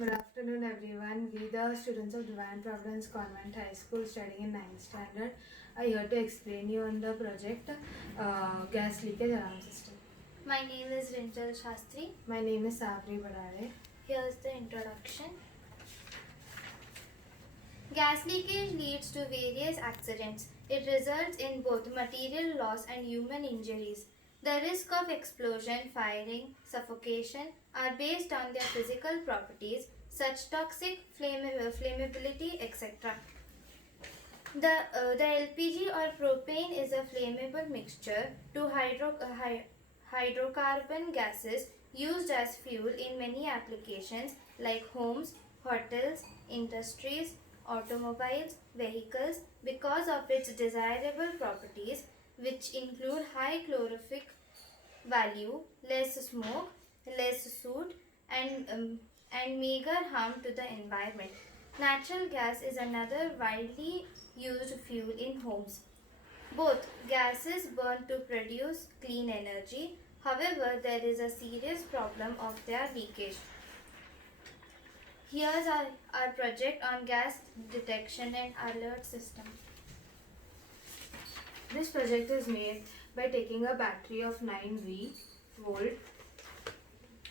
Good afternoon, everyone. We, the students of Divine Providence Convent High School, studying in 9th standard, are here to explain you on the project gas leakage alarm system. My name is Rinjhal Shastri. My name is Saawari. Here's the introduction. Gas leakage leads to various accidents. It results in both material loss and human injuries. The risk of explosion, firing, suffocation are based on their physical properties, such toxic, flammability, etc. The LPG or propane is a flammable mixture to hydrocarbon gases used as fuel in many applications like homes, hotels, industries, automobiles, vehicles because of its desirable properties, which include high calorific value, less smoke, less soot, and meager harm to the environment. Natural gas is another widely used fuel in homes. Both gases burn to produce clean energy. However, there is a serious problem of their leakage. Here's our project on gas detection and alert system. This project is made by taking a battery of 9 volt.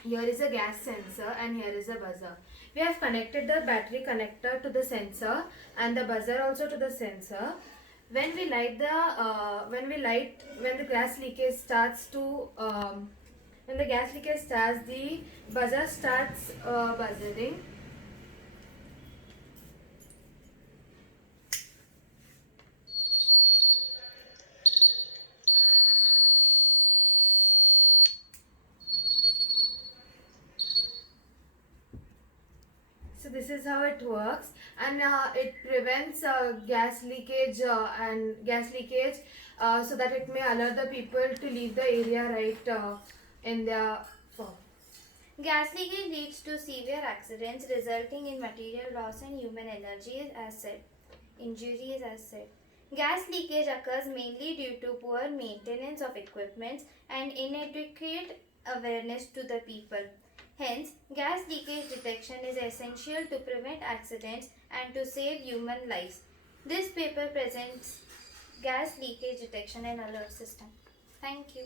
Here is a gas sensor and here is a buzzer. We have connected the battery connector to the sensor and the buzzer also to the sensor. When the gas leakage starts, the buzzer starts buzzing. So this is how it works, and it prevents gas leakage so that it may alert the people to leave the area right in their form. Gas leakage leads to severe accidents resulting in material loss and human injuries as said. Gas leakage occurs mainly due to poor maintenance of equipment and inadequate awareness to the people. Hence, gas leakage detection is essential to prevent accidents and to save human lives. This paper presents gas leakage detection and alert system. Thank you.